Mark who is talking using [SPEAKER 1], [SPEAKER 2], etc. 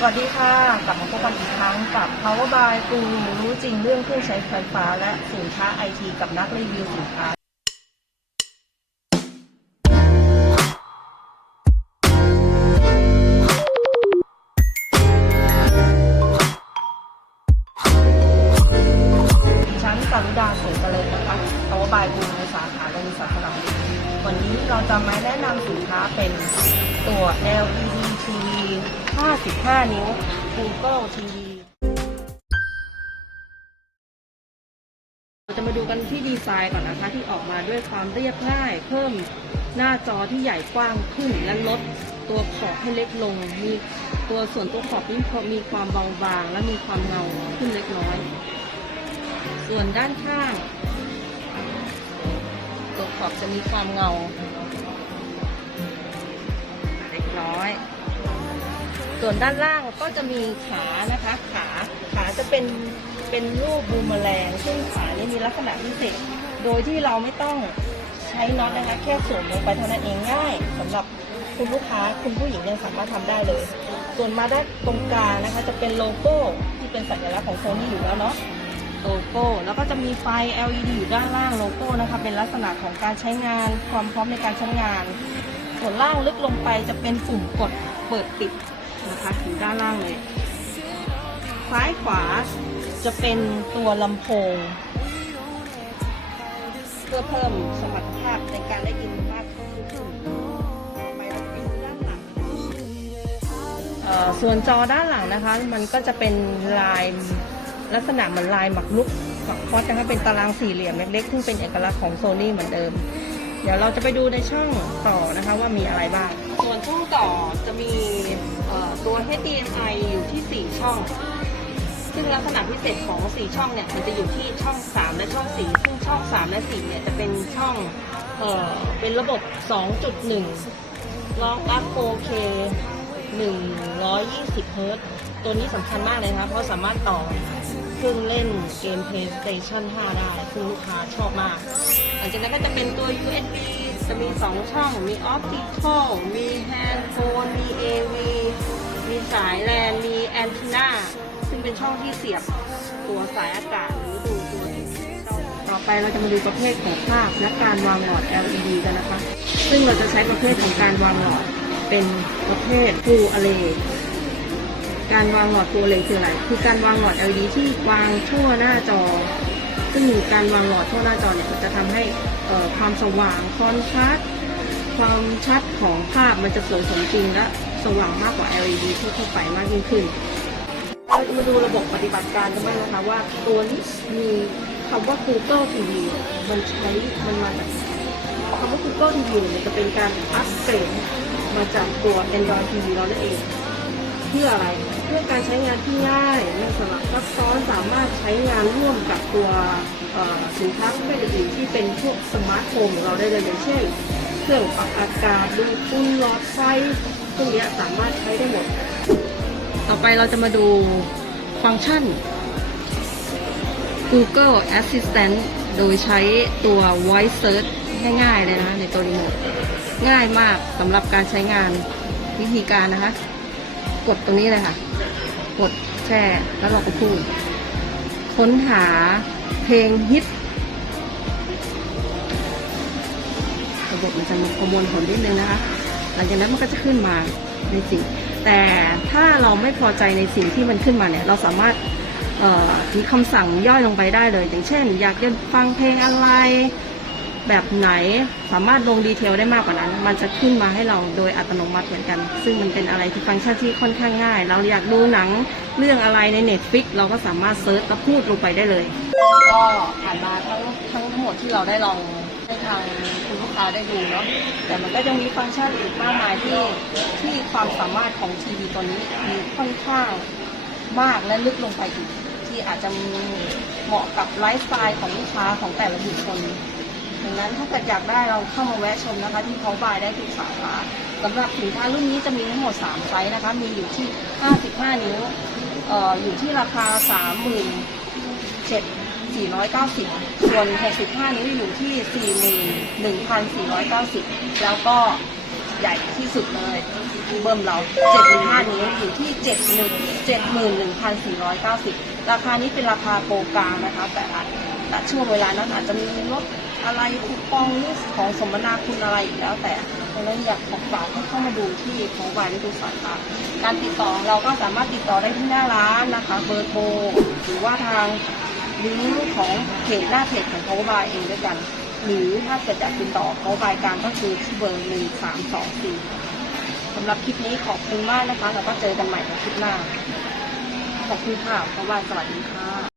[SPEAKER 1] สวัสดีค่ะ กลับมาพบกันอีกครั้งกับ Power by กูรู้จริงเรื่องเครื่องใช้ไฟฟ้าและสินค้าไอทีกับนักรีวิวสินค้าชั้นกรุดาสวยเจริญนะคะ Power by กูในสาขาบริษัทสลับวันนี้เราจะมาแนะนำสินค้าเป็นตัว LED 55 นิ้ว Google TV เราจะมาดูกันที่ดีไซน์ก่อนนะคะที่ออกมาด้วยความเรียบง่าย เพิ่มหน้าจอที่ใหญ่กว้างขึ้นและลดตัวขอบให้เล็กลง มีตัวส่วนตัวขอบนี่มีความเบาบาง และมีความเงาขึ้นเล็กน้อย ส่วนด้านข้าง ตัวขอบจะมีความเงา เล็กน้อย ส่วนด้านล่างก็จะมีขานะคะ ขาขาจะเป็นเป็นรูปบูมแมลงซึ่งขานี่มีลักษณะพิเศษโดยที่เราไม่ต้องใช้น็อตนะคะแค่สวมลงไปเท่านั้นเองง่ายสำหรับคุณลูกค้าคุณผู้หญิงยังสามารถทำได้เลย ส่วนมาด้านตรงกลางนะคะ จะเป็นโลโก้ที่เป็นสัญลักษณ์ของโซนี่อยู่แล้วเนาะโลโก้แล้วก็จะมีไฟ LED อยู่ด้านล่างโลโก้นะคะ เป็นลักษณะของการใช้งานความพร้อมในการใช้งาน ส่วนล่างลึกลงไปจะเป็นปุ่มกดเปิดปิด นะคะอยู่ด้านล่างเลยซ้ายขวาจะเป็นตัวลำโพง เพื่อเพิ่มสมรรถภาพในการได้ยินมากขึ้นไปดูด้านหลังส่วนจอด้านหลังนะคะ มันก็จะเป็นลายลักษณะเหมือนลายหมักลุกหมักคอสนะคะเป็นตารางสี่เหลี่ยมเล็กๆซึ่งเป็นเอกลักษณ์ของโซนี่เหมือนเดิม เดี๋ยวเราจะไปดูในช่องต่อนะคะว่ามีอะไรบ้าง ส่วนช่องต่อจะมีตัว HDMI อยู่ที่ 4 ช่อง ซึ่งลักษณะพิเศษของ 4 ช่องเนี่ยมันจะอยู่ที่ช่อง 3 และช่อง 4 ซึ่งช่อง 3 และ 4 เนี่ยจะเป็นช่องเออเป็นระบบ 2.1 รองอัพ 4K 120 เฮิรตซ์ตัวนี้สำคัญมากเลยนะคะเพราะสามารถต่อ เครื่องเล่นเกม PlayStation 5 ได้ซึ่งลูกค้าชอบมาก หลังจากนั้นก็จะเป็นตัว USB จะมี 2 ช่อง มี Optical มี Handphone มี AV มีสายแลน มีแอนตินาซึ่งเป็นช่องที่เสียบตัวสายอากาศหรือดูตัวต่อไปเราจะมาดูประเภทของภาพและการวางหลอด LED กันนะคะ ซึ่งเราจะใช้ประเภทของการวางหลอดเป็นประเภท Full Array การวางหลอด Full Array คืออะไร คือการวางหลอด LED ที่วางทั่วหน้าจอ ซึ่งการวางหลอดทั่วหน้าจอเนี่ยจะทำให้ความสว่างคอนทราสต์ความชัดของภาพมันจะสวยสมจริงและสว่างมากกว่า LED ทั่วๆไปมากยิ่งขึ้นเราจะมาดูระบบปฏิบัติการกันบ้างนะคะว่าตัวนี้มีคำว่า Google TV มันใช้มันมาจากคำว่า Google TV เนี่ยจะเป็นการอัปเกรดมาจากตัว Android TV เรานั่นเอง เพื่ออะไร เพื่อการใช้งานที่ง่ายไม่สลับซับซ้อนสามารถใช้งานร่วมกับตัวสินค้าประเภทอื่นที่เป็นพวกสมาร์ทโฟนของเราได้เลยอย่างเช่น เครื่องปรับอากาศดูฝุ่นหลอดไฟพวกนี้สามารถใช้ได้หมด ต่อไปเราจะมาดูฟังก์ชัน Google Assistant โดยใช้ตัว Voice Search ง่ายๆเลยนะในตัวรีโมทง่ายมากสำหรับการใช้งานวิธีการนะคะ กดตรงนี้เลยค่ะ กดแช่แล้วเราก็พูดค้นหาเพลงฮิตระบบมันจะมีประมวลผลนิดนึงนะคะ หลังจากนั้นมันก็จะขึ้นมาในสิ่ง แต่ถ้าเราไม่พอใจในสิ่งที่มันขึ้นมาเนี่ย เราสามารถมีคำสั่งย่อยลงไปได้เลย อย่างเช่น อยากจะฟังเพลงอะไร แบบไหนสามารถลงดีเทลได้มากกว่านั้น มันจะขึ้นมาให้เราโดยอัตโนมัติเหมือนกัน ซึ่งมันเป็นอะไรที่ฟังก์ชันที่ค่อนข้างง่าย เราอยากดูหนังเรื่องอะไรใน Netflix เราก็สามารถเซิร์ชแล้วพูดลงไปได้เลย ก็ผ่านมาทั้งทั้งหมดที่เราได้ลองให้ทางคุณลูกค้าได้ดูเนาะแต่มันก็ยังมีฟังก์ชันอีกมากมายที่ที่ความสามารถของทีวีตัวนี้มีค่อนข้างมากและลึกลงไปอีกที่อาจจะเหมาะกับไลฟ์สไตล์ของลูกค้าของแต่ละบุคคล ดังนั้นถ้าเกิดอยากได้เราเข้ามาแวะชมนะคะ ที่เขาบายได้ทุกสาขาสำหรับสินค้ารุ่นนี้จะมีทั้งหมด 3 ไซส์นะคะ มีอยู่ที่ 55 นิ้วเอ่ออยู่ที่ราคา 37,490 ส่วน 65 นิ้วอยู่ที่ 41,490 แล้วก็ใหญ่ที่สุดเลย เบิ่มเรา 75 นิ้วอยู่ที่ 71 71,490 ราคานี้เป็นราคาโปรกลางนะคะ แต่ อาจแต่ช่วงเวลานั้นอาจจะมีลดอะไรคูปองหรือของสมนาคุณอะไรอีกแล้ว แต่ดังนั้นอยากขอฝากให้เข้ามาดูที่ของวายฤดูสายค่ะการติดต่อเราก็สามารถติดต่อได้ที่หน้าร้านนะคะ เบอร์โทรหรือว่าทางลิงก์ของเพจหน้าเพจของเขาวายเองด้วยกัน หรือถ้าเกิดอยากติดต่อเขาวายการก็คือที่เบอร์หนึ่งสามสองสี่สำหรับคลิปนี้ขอบคุณมากนะคะ แล้วก็เจอกันใหม่ในคลิปหน้าขอบคุณค่ะเขาวายสวัสดีค่ะ